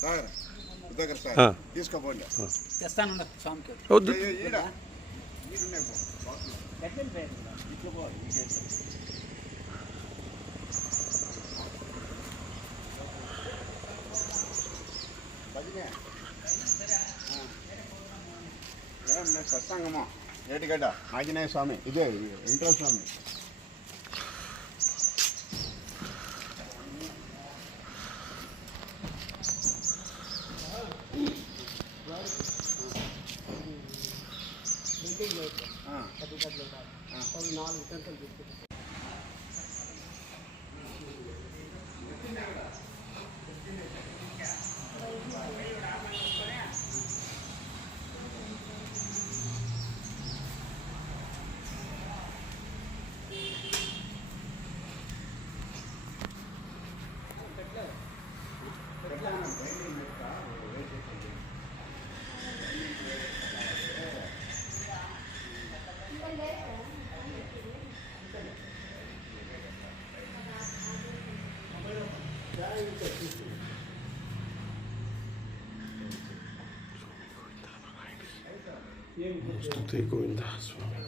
Sir దగ్గర sir తీసుకోపోండి. తెస్తాను స్వామికి. వద్దు సత్సంగమా ఏటిగడ్డ ఆంజనేయ స్వామి, ఇదే వెంకటేశ్వర స్వామి. స్తుతి గోవింద స్వామి.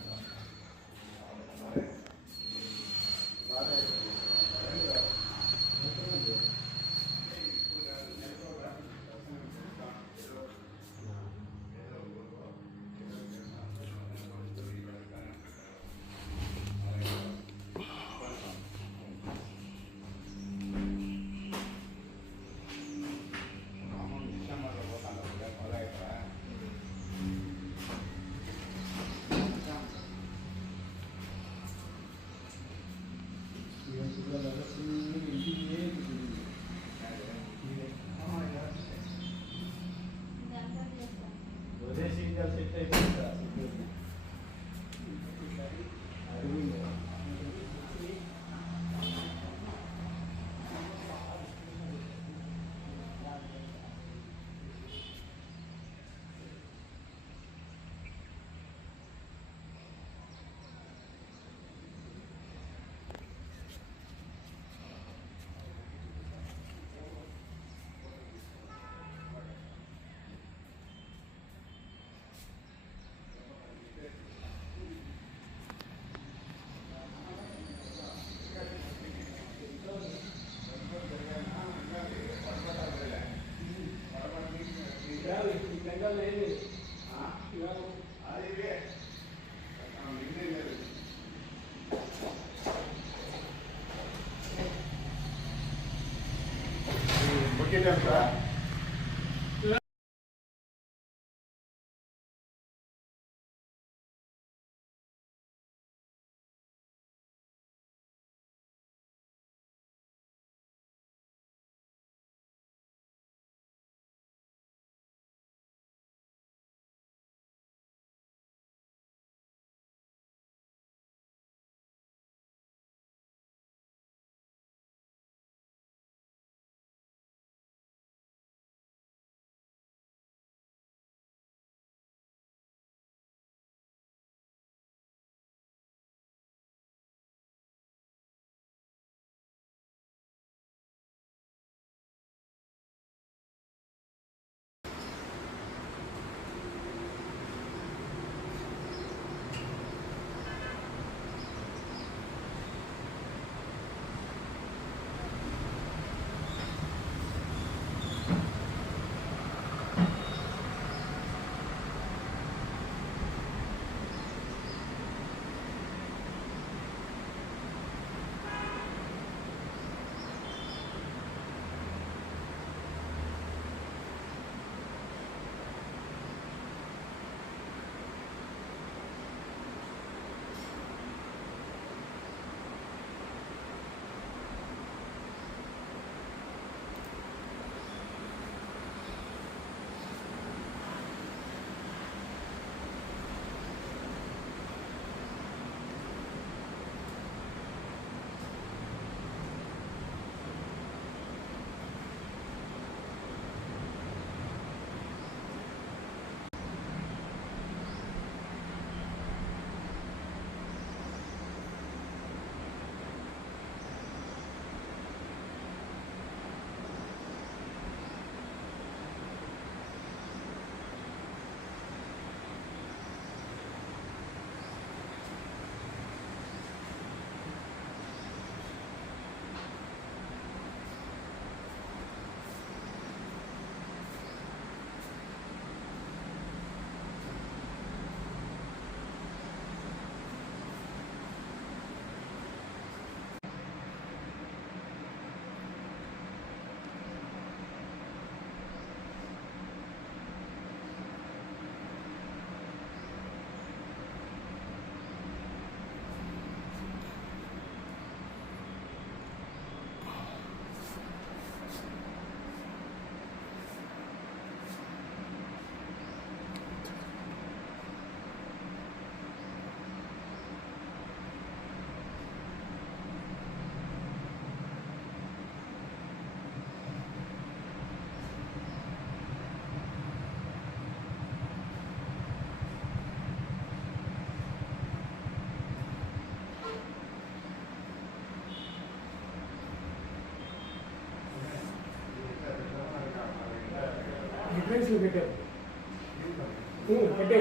ఓకే. డిఫరెన్స్లు పెట్టారు పెట్టే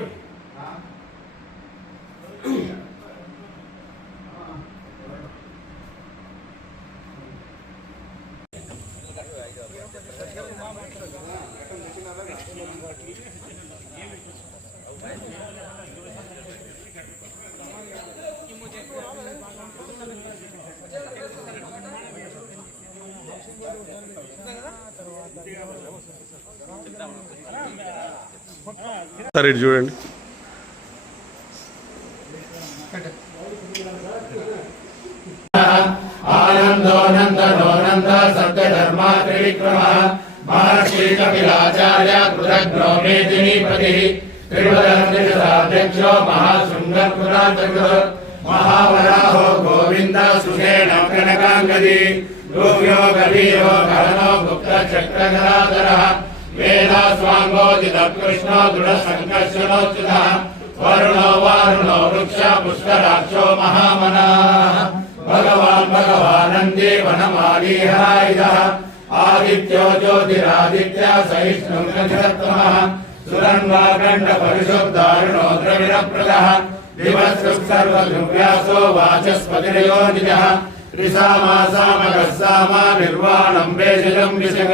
సార్ ఇటు చూడండి. ఆనందోనందనోనంద సత్యధర్మా త్రివిక్రమ మహర్షి కపిలాచార్య కృతజ్ఞో మేదినీపతి త్రిపదాధ్యక్షో మహాశృంగకృతాంతకృత మహావరాహో గోవింద సుషేణ కనకాంగది గోవ్యో గభీరో గహనో గుప్త చక్రధరాధరః వేదాస్వాంగోదిత కృష్ణో దృఢ సంకర్షణోచ్యుతః వరుణో వారుణో వృక్ష పుష్కరాక్షో మహామనాః భగవానందే వనమాలీహాయుధః ఆదిత్యో జ్యోతిరాదిత్య సహిష్ణుః సురన్వాకండ పరిశుద్ధారుణో ద్రవిణప్రదః దివస్కృత్ సర్వదృవ్యాసో వాచస్పతిరయో నిజః త్రిసామాసామగస్సామా నిర్వాణం వేషజం విశగ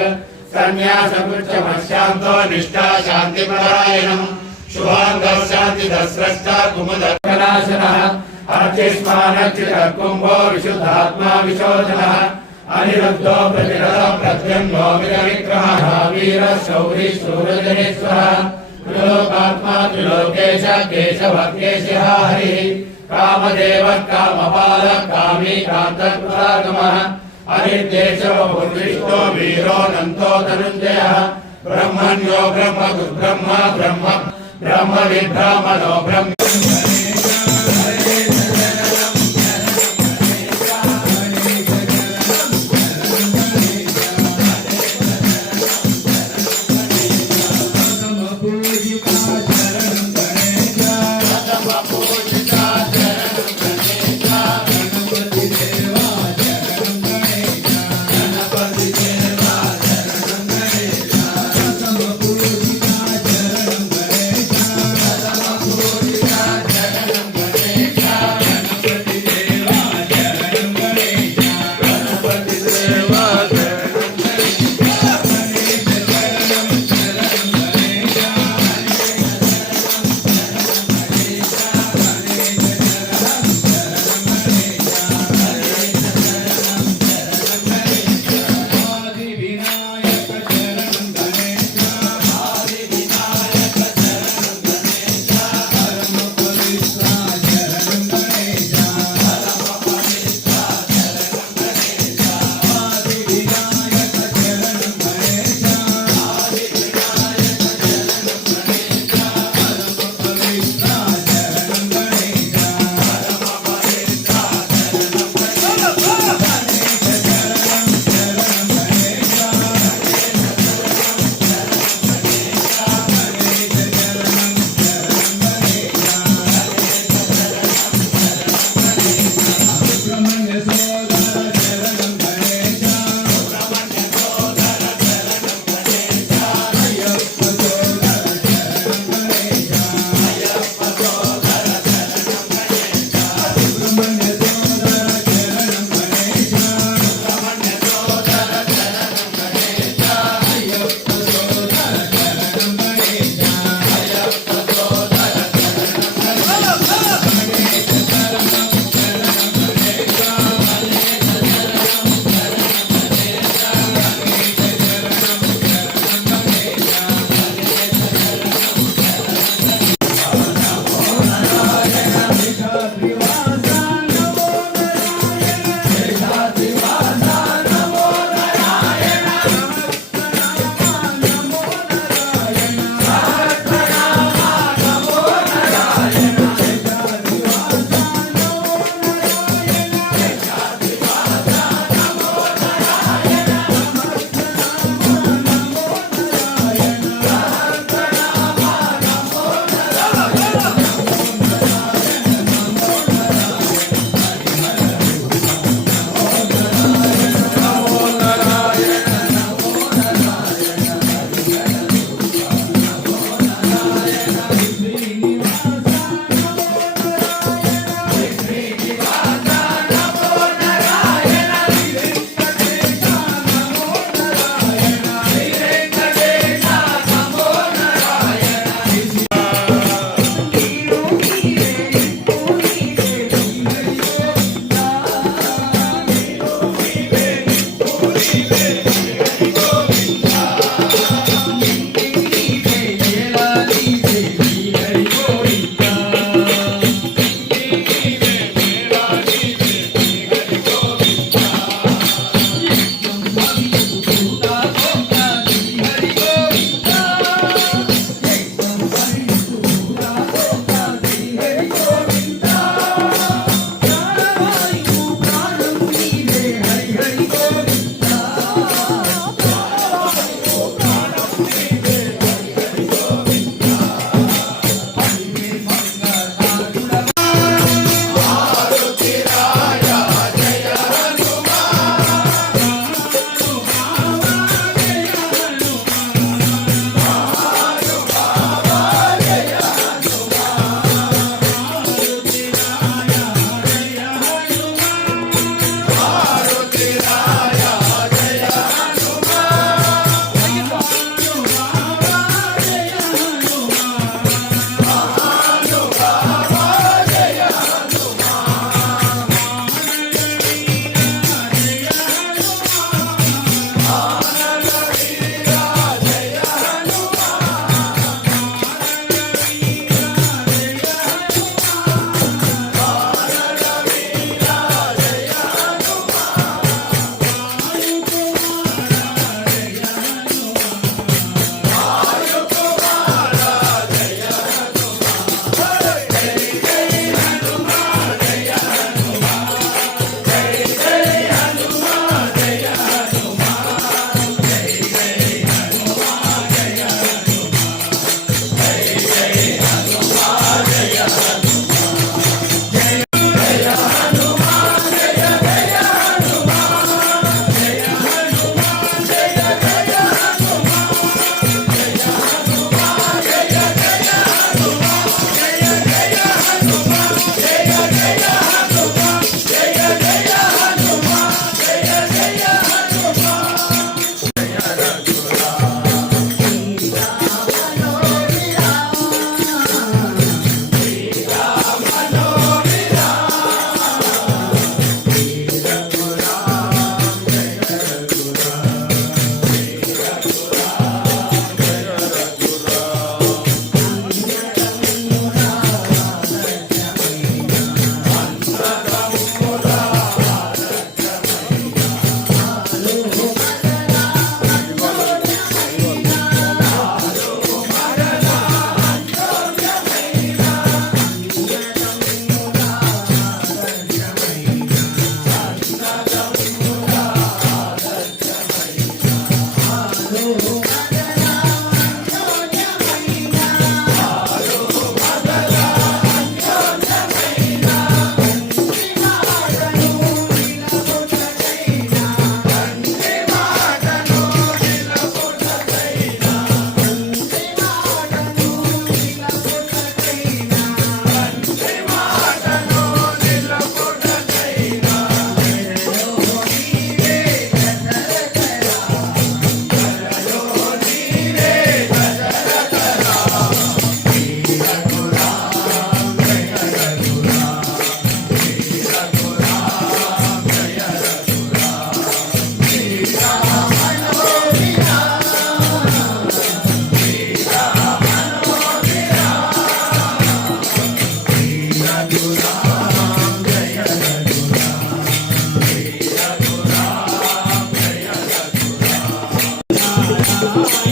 సన్యాసముచ్చమశాంతో నిష్ఠా శాంతిపరాయణం శుభాంగః శాంతిదస్రష్టా కుముదనాశనః అర్చిష్మానర్చితకుంభో విశుద్ధాత్మా విశోధనః అనిరుద్ధో ప్రతిరథ ప్రద్యుమ్నో విగ్రహః వీర శౌరీ శూరజనేశ్వరః త్రిలోకాత్మా త్రిలోకేశ కేశవ కేశః హరిః కామదేవ కామపాల కామీ కాంతకృతాగమః అనిర్దేశో భూతిష్టో వీరోనంతో ధనుంజయః బ్రహ్మణ్యో బ్రహ్మ బ్రహ్మ బ్రహ్మ విభ్రమణో బ్రహ్మ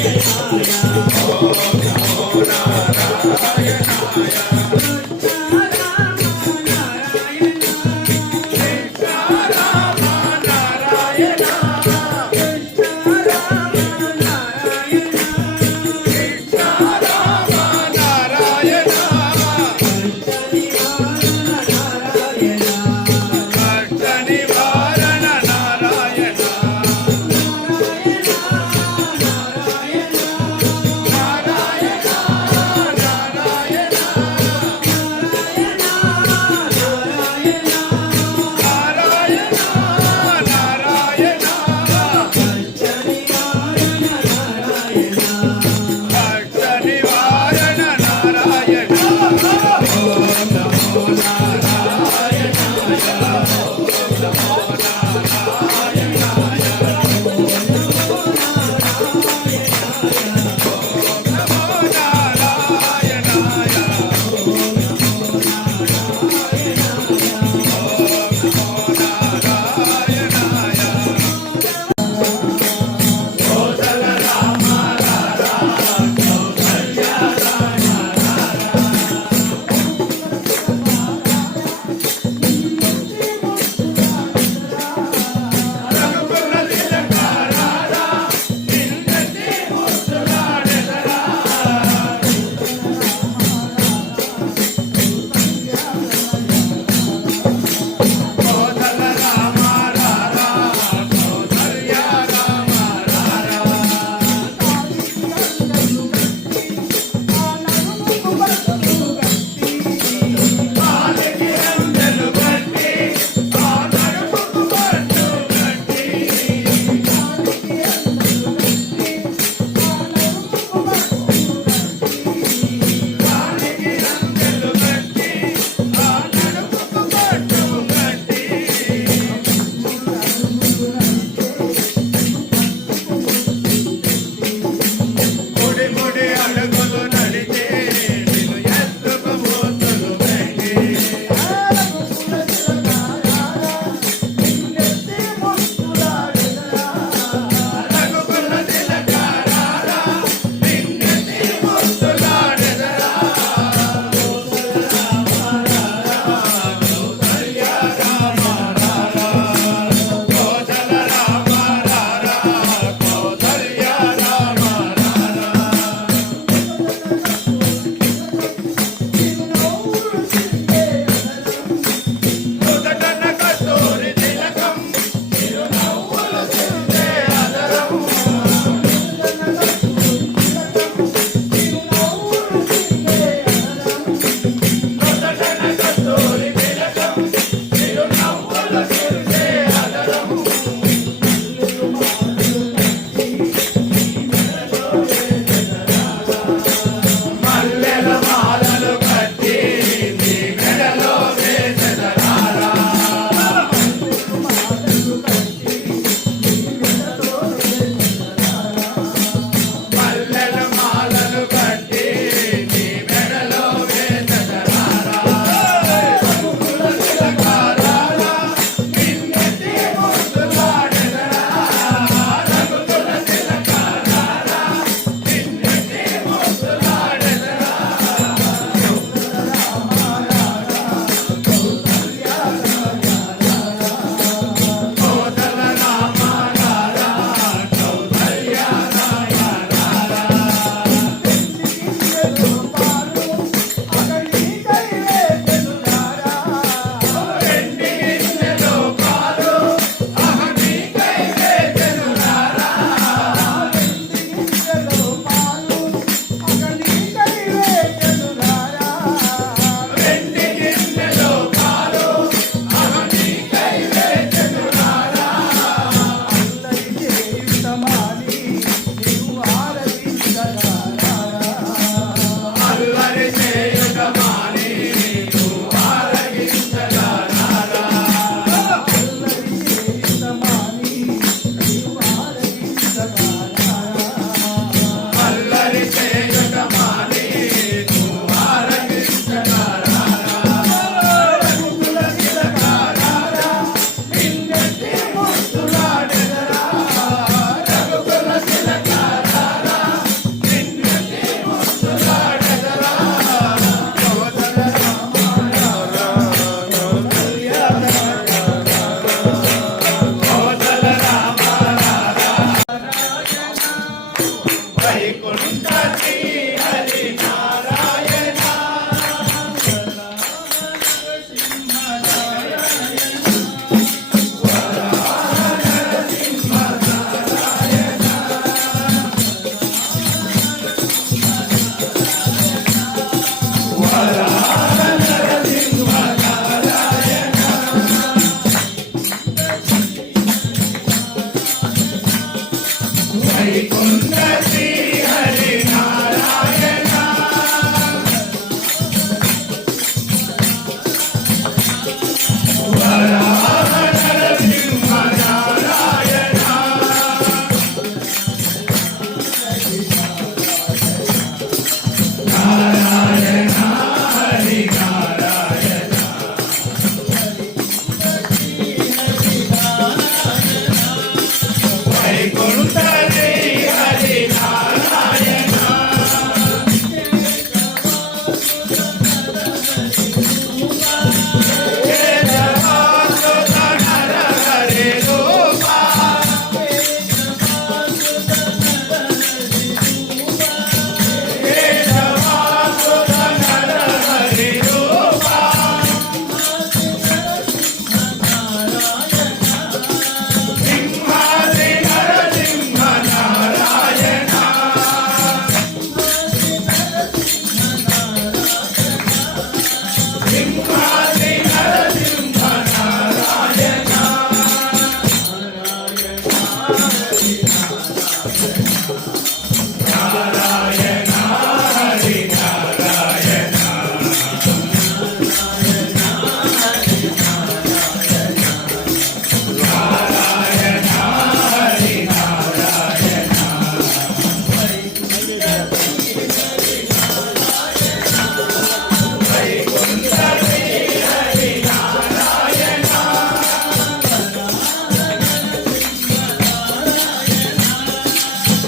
నారాయణ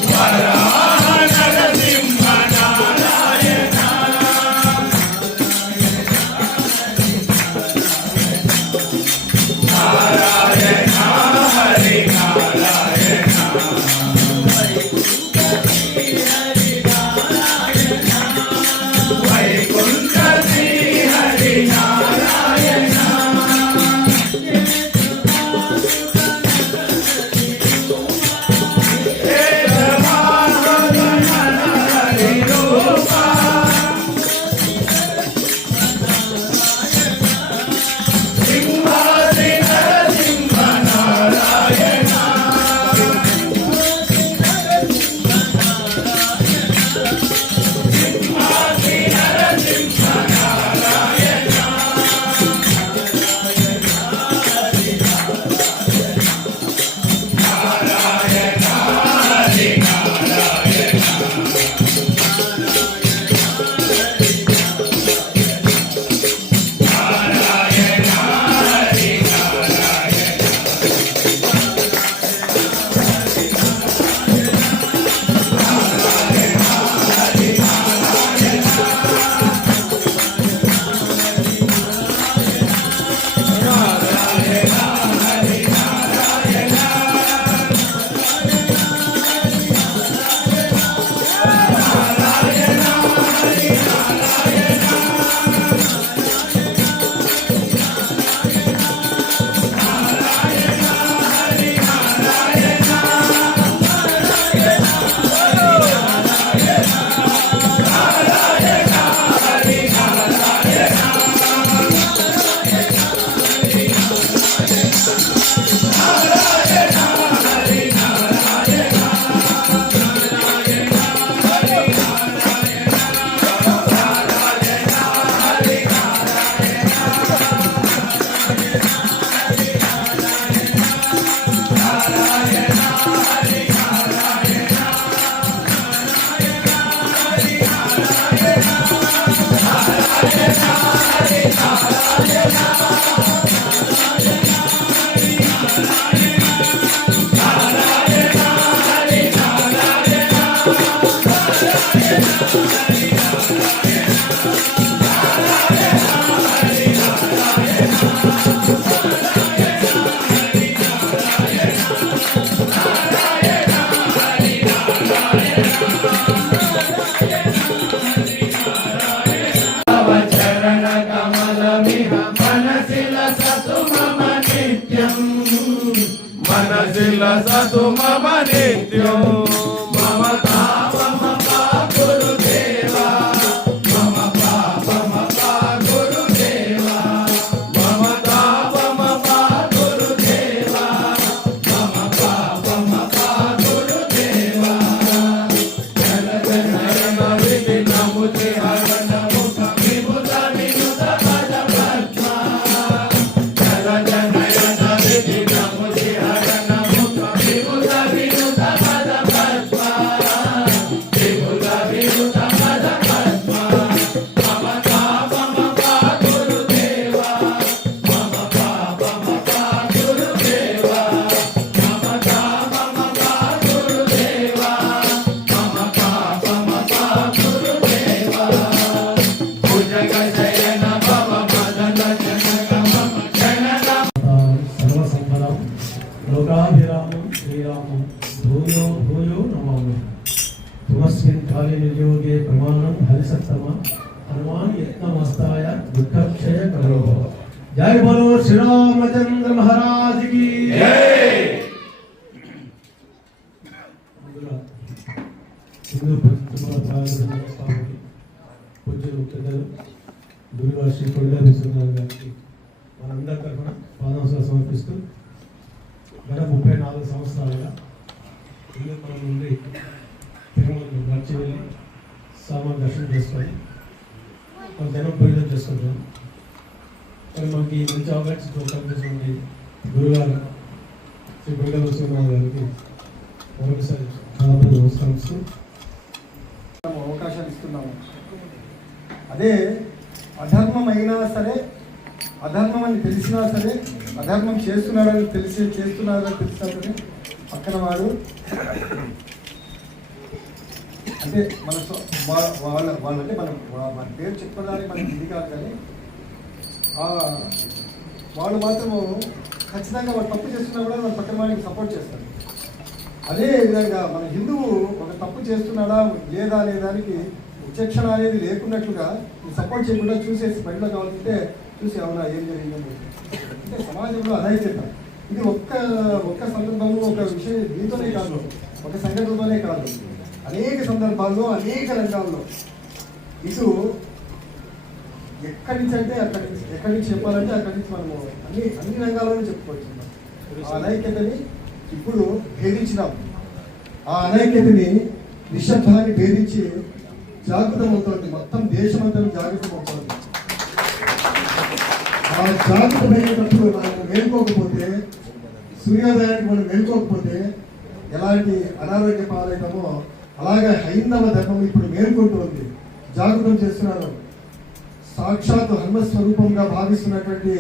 వరాహ నరసింహ तस्मिन् काले नियोगे प्रमाणं हरिसत्तमा हनुमान यत्नमस्ताय दुःखक्षय करो। जय बोलो श्री रामचंद्र महाराज की जय। हिंदू పూజ్యులు పెద్దలు గురుగారు శ్రీ కొండ విశ్వనాథ్ గారికి మనందరి తరఫున పాదాంశాలు సమర్పిస్తూ గత 34 సంవత్సరాలుగా హిందూపురం నుండి తిరుమల నడిచి వెళ్ళి సామాన్ దర్శనం చేసుకొని మన జనం పూజలు చేసుకుంటాం. మరి మనకి మంచి అవకాశం కల్పించినటువంటి గురుగారు శ్రీ కొండ విశ్వనాథ్ గారికి మరొకసారి చాలా నమస్కరిస్తూ అవకాశాలు ఇస్తున్నాము. అదే అధర్మం అయినా సరే, అధర్మం అని తెలిసినా సరే, అధర్మం చేస్తున్నారని చేస్తున్నారని తెలిసినా సరే పక్కన వాడు అంటే మన వాళ్ళంటే మన పేరు చెప్పడానికి మనకి ఇది కాదు, కానీ వాళ్ళు మాత్రము ఖచ్చితంగా వాళ్ళు తప్పు చేస్తున్నా కూడా మన పక్కన వాడికి సపోర్ట్ చేస్తారు. అదే విధంగా మన హిందువు ఒక తప్పు చేస్తున్నాడా లేదా అనే దానికి విచక్షణ అనేది లేకున్నట్లుగా సపోర్ట్ చేయకుండా చూసేసి బయటలో కావాలంటే చూసి అవునా ఏం జరిగిందని అంటే సమాజంలో అనైక్యత ఇది ఒక్క సందర్భంలో ఒక విషయం దీంతోనే కాదు, ఒక సంఘటనతోనే కాదు, అనేక సందర్భాల్లో అనేక రంగాల్లో ఇటు ఎక్కడి నుంచి అంటే అక్కడి నుంచి, ఎక్కడి నుంచి చెప్పాలంటే అక్కడి నుంచి మనము అన్ని రంగాల్లోనే చెప్పుకోవచ్చు. ఆ అనైక్యతని ఇప్పుడు భేదించినాం. ఆ అనైక్యతని నిశ్శబ్దాన్ని భేదించి జాగృతం అవుతుంది, మొత్తం దేశమంతా జాగృతం అవుతుంది. ఆ జాగృతమైనప్పుడు మనం మేల్కోకపోతే, సూర్యోదయానికి మనం మేల్కోకపోతే ఎలాంటి అనారోగ్య పాలవుతామో అలాగే హైందవ ధర్మం ఇప్పుడు మేల్కొంటుంది, జాగృతం చేస్తున్నారు. సాక్షాత్ హనుమస్వరూపంగా భావిస్తున్నటువంటి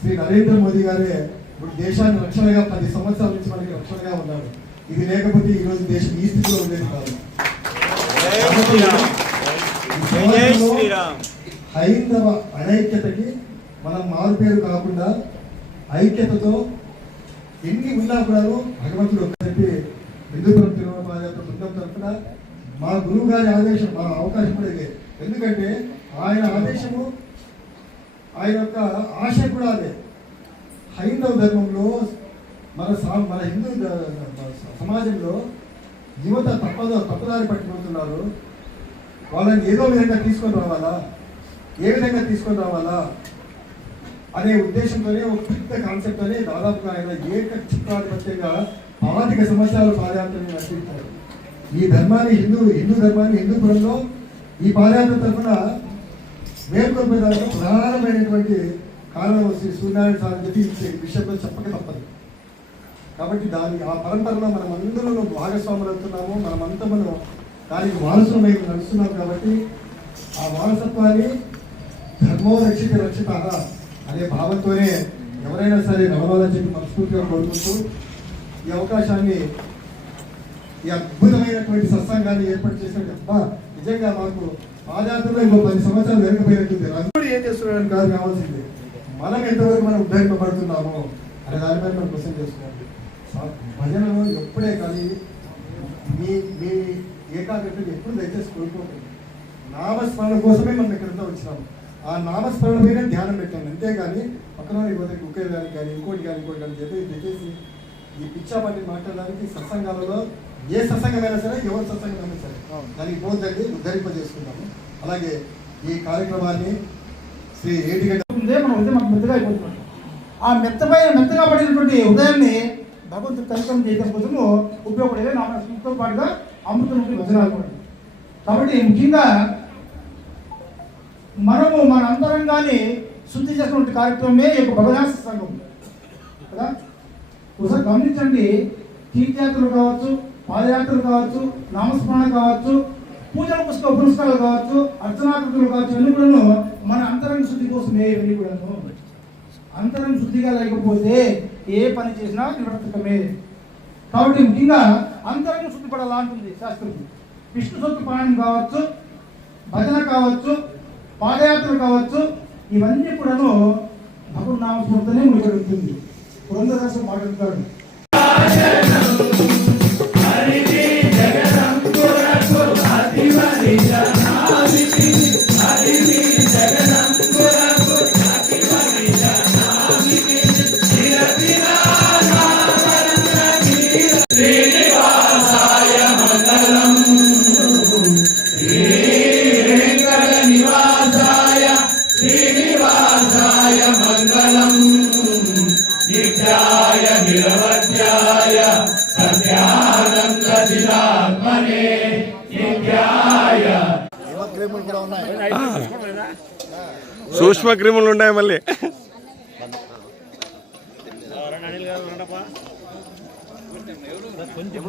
శ్రీ నరేంద్ర మోదీ గారే ఇప్పుడు దేశాన్ని రక్షణగా 10 సంవత్సరాల నుంచి మనకి రక్షణగా ఉన్నారు. ఇది లేకపోతే ఈరోజు దేశం ఈ స్థితిలో ఉండేది కాదు. హైందవ అనైక్యతకి మనం మారుపేరు కాకుండా ఐక్యతతో ఎన్ని ఉన్నా కూడా భగవంతుడు చెప్పి హిందూపురం తిరుమల పాదయాత్ర బృందం తరఫున మా గురువు గారి ఆదేశం, మా అవకాశం కూడా ఇదే. ఎందుకంటే ఆయన ఆదేశము, ఆయన యొక్క ఆశ కూడా అదే. హైందవ ధర్మంలో మన హిందూ సమాజంలో యువత తప్పుదారి పట్టుకుంటున్నారు. వాళ్ళని ఏదో విధంగా తీసుకొని రావాలా, ఏ విధంగా తీసుకొని రావాలా అనే ఉద్దేశంతోనే ఒక పెద్ద కాన్సెప్ట్తోనే దాదాపుగా ఆయన ఏకచిత్రాధిపత్యంగా 25 సంవత్సరాలు పాదయాత్రని నడిపించారు. ఈ ధర్మాన్ని హిందూ ధర్మాన్ని హిందూపురంలో ఈ పాదయాత్ర తరఫున మేల్కొల్పేదానికి ప్రధానమైనటువంటి కారణం శ్రీ సూర్యనారాయణ సార్ అని చెప్పి ఈ విషయంలో చెప్పక తప్పదు. కాబట్టి ఆ పరంపరలో మనం అందరూ భాగస్వాములు అవుతున్నాము, మనమంతా దానికి వారసులమై నడుస్తున్నాం. కాబట్టి ఆ వారసత్వాన్ని ధర్మో రక్షిత రక్షిత అనే భావంతోనే ఎవరైనా సరే నడవాలని చెప్పి మనస్ఫూర్తిగా కోరుకుంటూ ఈ అవకాశాన్ని, ఈ అద్భుతమైనటువంటి సత్సంగాన్ని ఏర్పాటు చేసిన నిజంగా మాకు పాదయాత్రలో ఇంకో 10 సంవత్సరాలు వెనకపోయినట్టుంది. రంగుడు ఏం చేస్తున్నాడని కాదు కావాల్సింది, మనం ఎంతవరకు మనం ఉద్ధరింపబడుతున్నామో అనే దానిపై మనం క్వశ్చన్ చేసుకోవాలి. భజనలో ఎప్పుడే కానీ మీ ఏకాగ్రతను ఎప్పుడు దయచేసి కోరుకోకండి. నామస్మరణ కోసమే మనం ఇక్కడంతా వచ్చినాము. ఆ నామస్మరణ పైన ధ్యానం పెట్టాను, అంతేగాని పక్కన ఇవ్వడానికి ఒకే దానికి కానీ ఇంకోటి కానీ చెప్పేసి ఈ పిచ్చాపట్టి మాట్లాడడానికి సత్సంగాలలో ఏ సత్సంగమైనా సరే, ఎవరి సత్సంగమైనా సరే దానికి పోతండి ఉద్ధరింపజేసుకున్నాము. అలాగే ఈ కార్యక్రమాన్ని శ్రీ ఏటిగడ్డ మన ఉదయం మాకు మెత్తగా అయిపోతున్నాం. ఆ మెత్తగా పడినటువంటి ఉదయాన్ని భగవంతుడు కనికరం చేయడం కోసము ఉపయోగపడేది నామస్మరణతో పాటుగా అమృతం వచనాలు కూడా. కాబట్టి ముఖ్యంగా మనము మన అంతరంగాన్ని శుద్ధి చేసినటువంటి కార్యక్రమమే ఈ యొక్క భగవదాస సంఘం కదా. ఒకసారి గమనించండి, తీర్థయాత్రలు కావచ్చు, పాదయాత్రలు కావచ్చు, నామస్మరణ కావచ్చు, పూజల పుస్తకాలు కావచ్చు, అర్చనాకృతులు కావచ్చు, ఇవన్నీ కూడా మన అంతరంగ శుద్ధి కోసమే. ఇవన్నీ కూడా అంతరంగ శుద్ధిగా లేకపోతే ఏ పని చేసినా నిరర్థకమే. కాబట్టి ముఖ్యంగా అంతరంగ శుద్ధి పడాలా అంటుంది శాస్త్రం. విష్ణు సూక్త పారాయణం కావచ్చు, భజన కావచ్చు, పాదయాత్ర కావచ్చు, ఇవన్నీ కూడాను భగవన్ నామస్మృతినే ముడిపడుతుంది. పురంధరదాసు మాట్లాడతాడు. శ్రీవేంకట నివాసాయ శ్రీనివాసాయ మంగళం నిత్యాయ నిరవధ్యాయ సత్యానంద చిదాత్మనే నిత్యాయ సూక్ష్మ క్రిములు ఉన్నాయి మళ్ళీ. కొంచెం